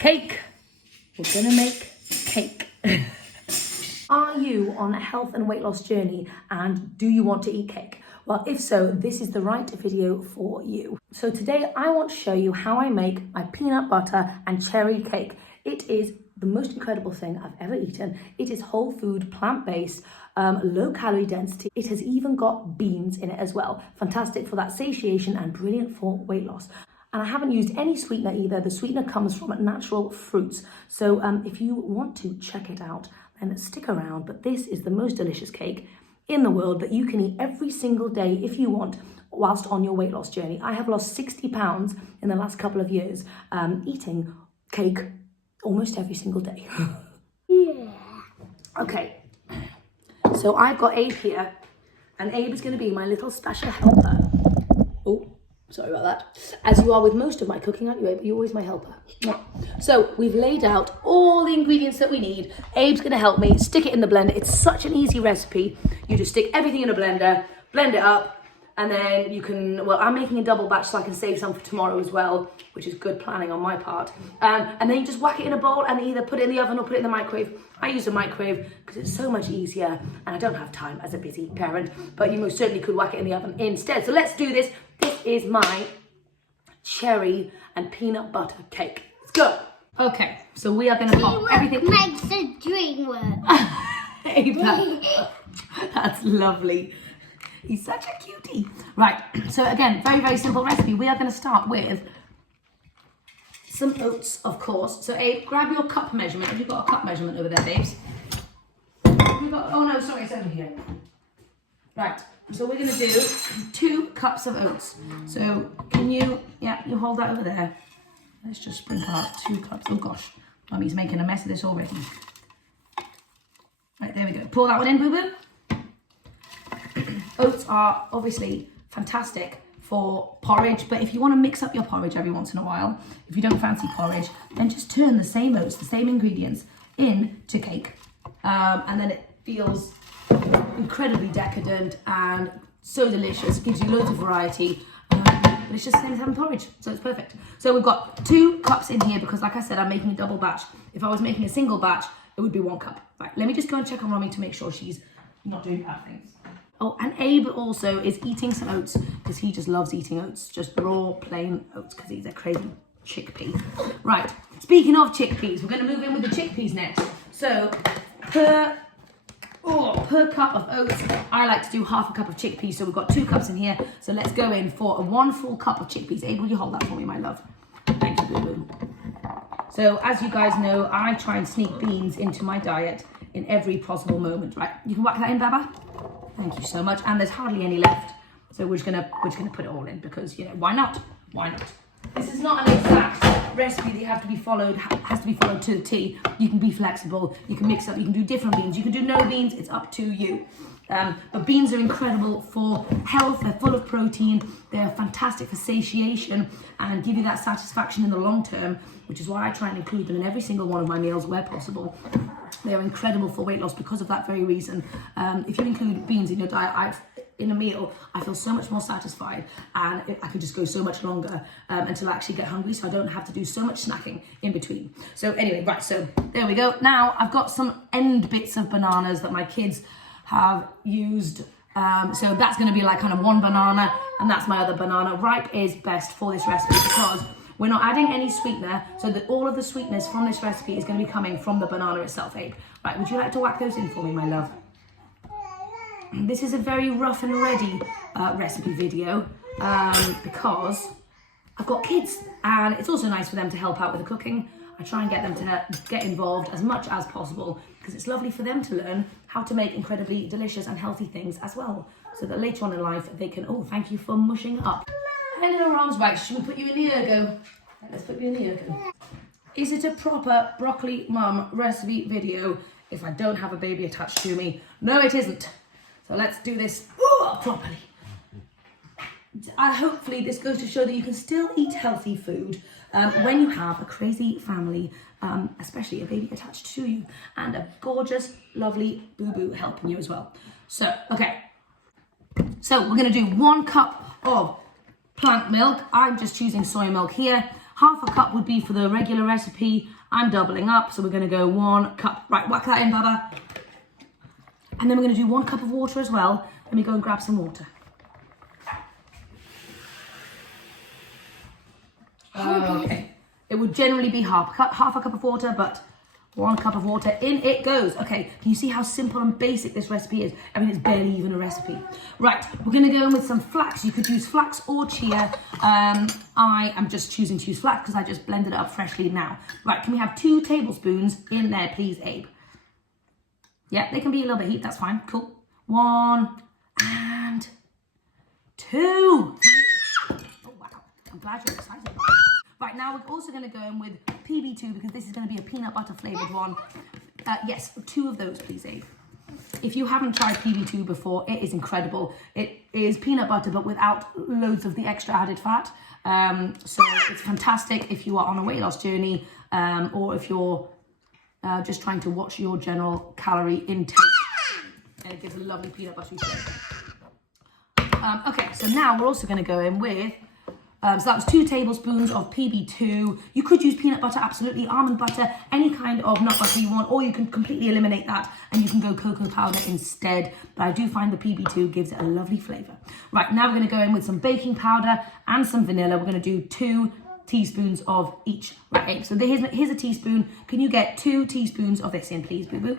Cake. We're gonna make cake. Are you on a health and weight loss journey and do you want to eat cake? Well, if so, this is the right video for you. So today I want to show you how I make my peanut butter and cherry cake. It is the most incredible thing I've ever eaten. It is whole food, plant-based, low calorie density. It has even got beans in it as well. Fantastic for that satiation and brilliant for weight loss. And I haven't used any sweetener either. The sweetener comes from natural fruits. So if you want to check it out, then stick around. But this is the most delicious cake in the world that you can eat every single day if you want, whilst on your weight loss journey. I have lost 60 pounds in the last couple of years eating cake almost every single day. Yeah. Okay, so I've got Abe here, and Abe is going to be my little special helper. Oh, sorry about that. As you are with most of my cooking, aren't you, Abe? You're always my helper. So we've laid out all the ingredients that we need. Abe's going to help me stick it in the blender. It's such an easy recipe. You just stick everything in a blender, blend it up, and then you can, well, I'm making a double batch so I can save some for tomorrow as well, which is good planning on my part. And then you just whack it in a bowl and either put it in the oven or put it in the microwave. I use a microwave because it's so much easier and I don't have time as a busy parent, but you most certainly could whack it in the oven instead. So let's do this. This is my cherry and peanut butter cake. Let's go. Okay, so we are going to pop everything. Makes the dream work. Hey, that's lovely. He's such a cutie. Right, so again, very, very simple recipe. We are going to start with some oats, of course. So Abe, grab your cup measurement. Have you got a cup measurement over there, babes? Have you got, oh no, sorry, it's over here. Right, so we're going to do 2 cups of oats. So can you, yeah, you hold that over there. Let's just sprinkle out 2 cups. Oh gosh, Mummy's making a mess of this already. Right, there we go. Pour that one in, boo-boo. Oats are obviously fantastic for porridge, but if you want to mix up your porridge every once in a while, if you don't fancy porridge, then just turn the same oats, the same ingredients, into cake. And then it feels incredibly decadent and so delicious. It gives you loads of variety, but it's just the same as having porridge, so it's perfect. So we've got 2 cups in here because, like I said, I'm making a double batch. If I was making a single batch, it would be 1 cup. Right, let me just go and check on Romy to make sure she's not doing bad things. Oh, and Abe also is eating some oats because he just loves eating oats, just raw, plain oats because he's a crazy chickpea. Right, speaking of chickpeas, we're going to move in with the chickpeas next. So per cup of oats, I like to do half a cup of chickpeas. So we've got 2 cups in here. So let's go in for 1 full cup of chickpeas. Abe, will you hold that for me, my love? Thank you, boo-boo. So as you guys know, I try and sneak beans into my diet in every possible moment, right? You can whack that in, Baba. Thank you so much. And there's hardly any left. So we're just gonna put it all in because, you know, why not? Why not? This is not an exact recipe that has to be followed to the T. You can be flexible, you can mix up, you can do different beans, you can do no beans, it's up to you. But beans are incredible for health, they're full of protein, they're fantastic for satiation and give you that satisfaction in the long term, which is why I try and include them in every single one of my meals where possible. They are incredible for weight loss because of that very reason. If you include beans in your diet, in a meal, I feel so much more satisfied and I can just go so much longer until I actually get hungry, so I don't have to do so much snacking in between. So anyway, right, so there we go. Now I've got some end bits of bananas that my kids have used. So that's going to be like kind of 1 banana and that's my other banana. Ripe is best for this recipe because we're not adding any sweetener, so that all of the sweetness from this recipe is going to be coming from the banana itself, Abe. Right, would you like to whack those in for me, my love? This is a very rough and ready recipe video because I've got kids and it's also nice for them to help out with the cooking. I try and get them to get involved as much as possible because it's lovely for them to learn how to make incredibly delicious and healthy things as well, so that later on in life they can, oh, thank you for mushing up. Hello, Roms. Right, should we put you in the ergo? Let's put you in the ergo. Is it a proper broccoli mum recipe video if I don't have a baby attached to me? No, it isn't. So let's do this properly. Hopefully this goes to show that you can still eat healthy food when you have a crazy family, especially a baby attached to you, and a gorgeous, lovely boo-boo helping you as well. So, okay. So we're going to do 1 cup of plant milk. I'm just choosing soy milk here. Half a cup would be for the regular recipe. I'm doubling up, so we're going to go 1 cup. Right, whack that in, Baba. And then we're going to do 1 cup of water as well. Let me go and grab some water. Okay. It would generally be half a cup of water, but 1 cup of water, in it goes. Okay, can you see how simple and basic this recipe is? I mean, it's barely even a recipe. Right, we're gonna go in with some flax. You could use flax or chia. I am just choosing to use flax because I just blended it up freshly now. Right, can we have 2 tablespoons in there, please, Abe? Yeah, they can be a little bit heat, that's fine, cool. 1 and 2. Oh, wow, I'm glad you're excited about it. Right, now we're also going to go in with PB2 because this is going to be a peanut butter flavoured one. Yes, 2 of those, please, Abe. If you haven't tried PB2 before, it is incredible. It is peanut butter, but without loads of the extra added fat. So it's fantastic if you are on a weight loss journey or if you're just trying to watch your general calorie intake. And it gives a lovely peanut buttery flavour. Okay, so now we're also going to go in with so that was 2 tablespoons of PB2. You could use peanut butter, absolutely, almond butter, any kind of nut butter you want, or you can completely eliminate that and you can go cocoa powder instead. But I do find the PB2 gives it a lovely flavour. Right, now we're going to go in with some baking powder and some vanilla. We're going to do 2 teaspoons of each. Right, so here's a teaspoon. Can you get 2 teaspoons of this in, please, boo-boo?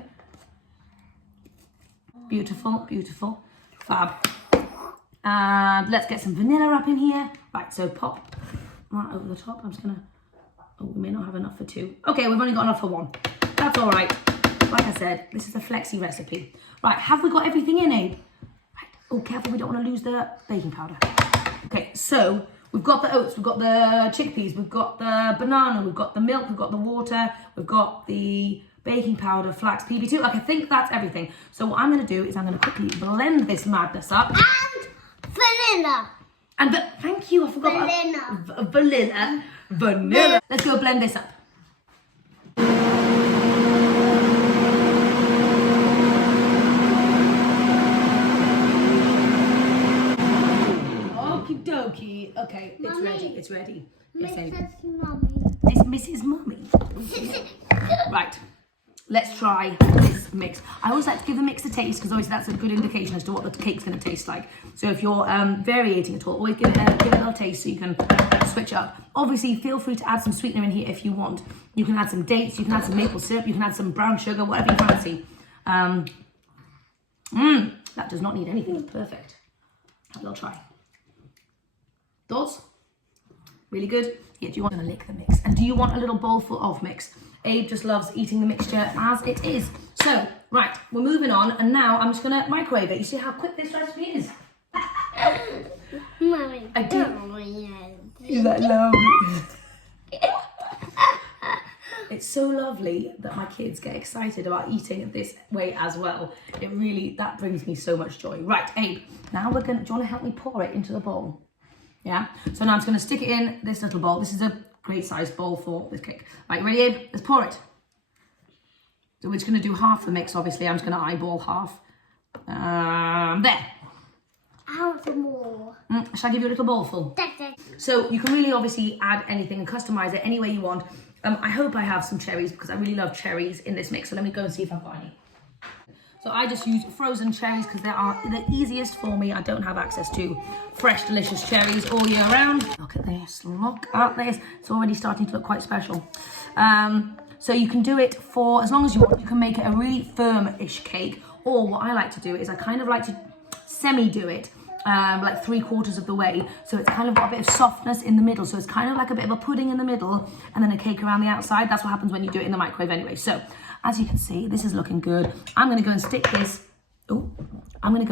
Beautiful, beautiful. Fab. And let's get some vanilla up in here. Right, so pop right over the top. I'm just gonna, oh, we may not have enough for 2. Okay, we've only got enough for 1. That's all right. Like I said, this is a flexi recipe. Right, have we got everything in, Abe? Right, oh, careful, we don't wanna lose the baking powder. Okay, so we've got the oats, we've got the chickpeas, we've got the banana, we've got the milk, we've got the water, we've got the baking powder, flax, PB2. Like, I think that's everything. So what I'm gonna do is I'm gonna quickly blend this madness up. Vanilla. And thank you, I forgot Vanilla. Vanilla. Let's go blend this up. Okie dokie. Okay, it's Mummy. ready. It's ready. Yes, Amy. Mrs. Mummy. It's Mrs. Mummy. Right. Let's try this mix. I always like to give the mix a taste because obviously that's a good indication as to what the cake's going to taste like. So if you're variating at all, always give it a little taste so you can switch up. Obviously, feel free to add some sweetener in here if you want. You can add some dates, you can add some maple syrup, you can add some brown sugar, whatever you fancy. That does not need anything. Perfect. Have a little try. Thoughts? Really good? Yeah, do you want to lick the mix? And do you want a little bowl full of mix? Abe just loves eating the mixture as it is. So, right, we're moving on, and now I'm just gonna microwave it. You see how quick this recipe is? Mummy, I do. don't. Is that lovely? It's so lovely that my kids get excited about eating it this way as well. It really, that brings me so much joy. Right, Abe, now do you want to help me pour it into the bowl? Yeah, so now I'm just gonna stick it in this little bowl. This is a great sized bowl for this cake. Right, ready, Abe? Let's pour it. So we're just gonna do half the mix, obviously. I'm just gonna eyeball half. There. I want some more. Shall I give you a little bowl full? So you can really obviously add anything and customize it any way you want. I hope I have some cherries because I really love cherries in this mix. So let me go and see if I've got any. So I just use frozen cherries because they are the easiest for me. I don't have access to fresh, delicious cherries all year round. Look at this, look at this. It's already starting to look quite special. So you can do it for as long as you want. You can make it a really firm-ish cake. Or what I like to do is I kind of like to semi-do it, like 3/4 of the way. So it's kind of got a bit of softness in the middle. So it's kind of like a bit of a pudding in the middle and then a cake around the outside. That's what happens when you do it in the microwave anyway. So as you can see, this is looking good. I'm gonna go and stick this, I'm in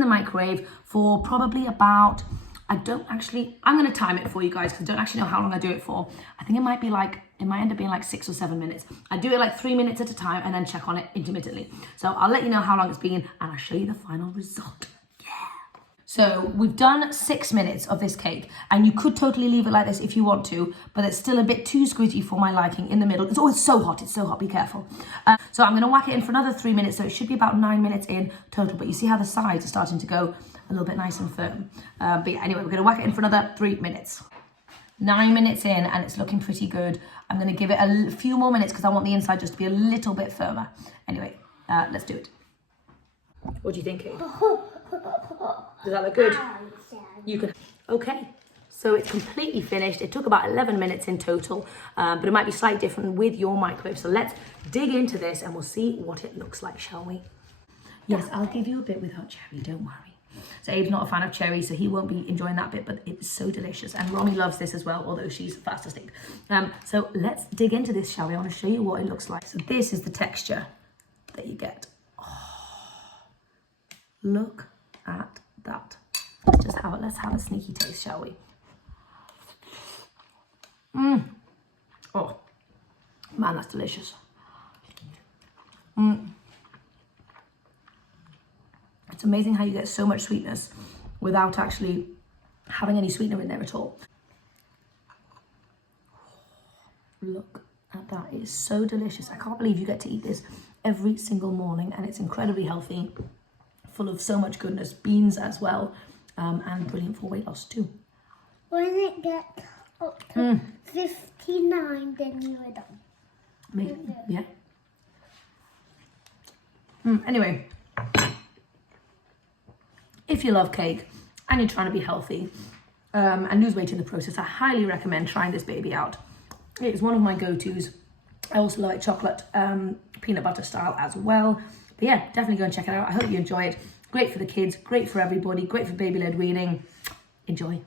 the microwave for probably about, I'm gonna time it for you guys because I don't actually know how long I do it for. I think it might end up being like 6 or 7 minutes. I do it like 3 minutes at a time and then check on it intermittently. So I'll let you know how long it's been and I'll show you the final result. So we've done 6 minutes of this cake and you could totally leave it like this if you want to, but it's still a bit too squidgy for my liking in the middle. It's so hot, be careful. So I'm gonna whack it in for another 3 minutes, so it should be about 9 minutes in total, but you see how the sides are starting to go a little bit nice and firm. But yeah, anyway, we're gonna whack it in for another 3 minutes. 9 minutes in and it's looking pretty good. I'm going to give it a few more minutes because I want the inside just to be a little bit firmer. Anyway, let's do it. What do you think, Kate? Does that look good? You can. Okay, so it's completely finished. It took about 11 minutes in total, but it might be slightly different with your microwave. So let's dig into this and we'll see what it looks like, shall we? Yes, I'll give you a bit without cherry, don't worry. So Abe's not a fan of cherry, so he won't be enjoying that bit, but it's so delicious. And Romy loves this as well, although she's fast asleep. So let's dig into this, shall we? I want to show you what it looks like. So this is the texture that you get. Oh, look at that. Let's have a sneaky taste, shall we? Oh, man, that's delicious. It's amazing how you get so much sweetness without actually having any sweetener in there at all. Look at that, it is so delicious. I can't believe you get to eat this every single morning, and it's incredibly healthy, full of so much goodness, beans as well, and brilliant for weight loss too. When it gets up to 59, then you are done. Maybe, yeah. Anyway, if you love cake and you're trying to be healthy and lose weight in the process, I highly recommend trying this baby out. It is one of my go-tos. I also like chocolate peanut butter style as well. But yeah, definitely go and check it out. I hope you enjoy it. Great for the kids, great for everybody, great for baby-led weaning. Enjoy.